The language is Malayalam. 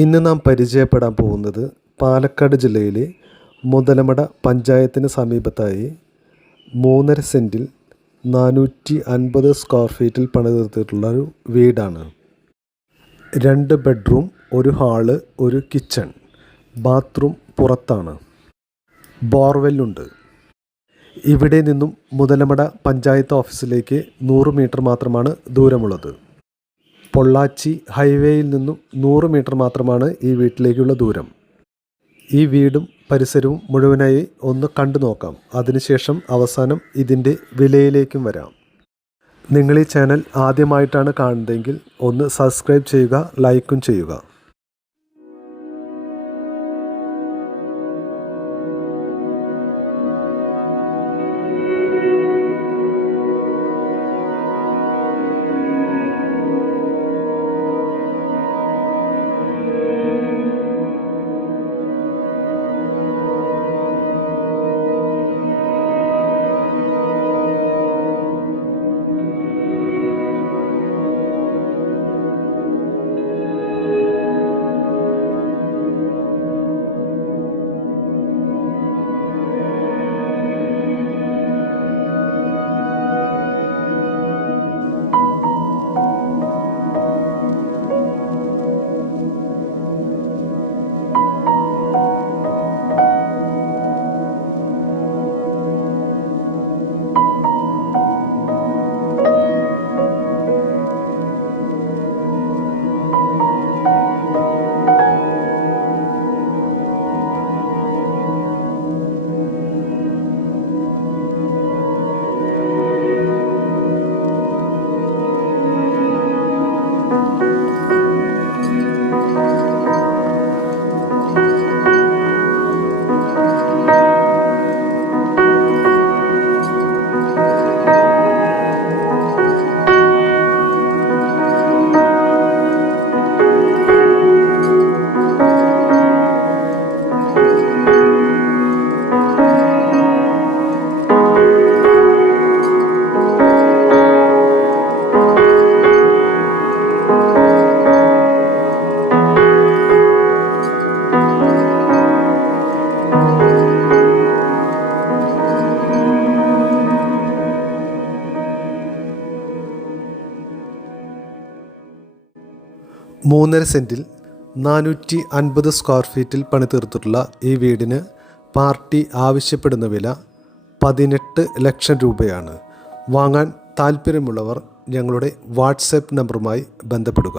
ഇന്ന് നാം പരിചയപ്പെടാൻ പോകുന്നത് പാലക്കാട് ജില്ലയിലെ മുതലമട പഞ്ചായത്തിന് സമീപത്തായി 3.5 സെൻറ്റിൽ 450 സ്ക്വയർ ഫീറ്റിൽ പണിതീർത്തിട്ടുള്ള ഒരു വീടാണ്. 2 ബെഡ്റൂം, 1 ഹാള്, 1 കിച്ചൺ, ബാത്റൂം പുറത്താണ്. ബോർവെല്ലുണ്ട്. ഇവിടെ നിന്നും മുതലമട പഞ്ചായത്ത് ഓഫീസിലേക്ക് 100 മീറ്റർ മാത്രമാണ് ദൂരമുള്ളത്. പൊള്ളാച്ചി ഹൈവേയിൽ നിന്നും 100 മീറ്റർ മാത്രമാണ് ഈ വീട്ടിലേക്കുള്ള ദൂരം. ഈ വീടും പരിസരവും മുഴുവനായി ഒന്ന് കണ്ടു നോക്കാം. അതിനുശേഷം അവസാനം ഇതിൻ്റെ വിലയിലേക്കും വരാം. നിങ്ങൾ ഈ ചാനൽ ആദ്യമായിട്ടാണ് കാണുന്നതെങ്കിൽ ഒന്ന് സബ്സ്ക്രൈബ് ചെയ്യുക, ലൈക്കും ചെയ്യുക. മൂന്നര സെൻറ്റിൽ 450 സ്ക്വയർ ഫീറ്റിൽ പണിതീർത്തിട്ടുള്ള ഈ വീടിന് പാർട്ടി ആവശ്യപ്പെടുന്ന വില 18 ലക്ഷം രൂപയാണ്. വാങ്ങാൻ താൽപ്പര്യമുള്ളവർ ഞങ്ങളുടെ വാട്സാപ്പ് നമ്പറുമായി ബന്ധപ്പെടുക.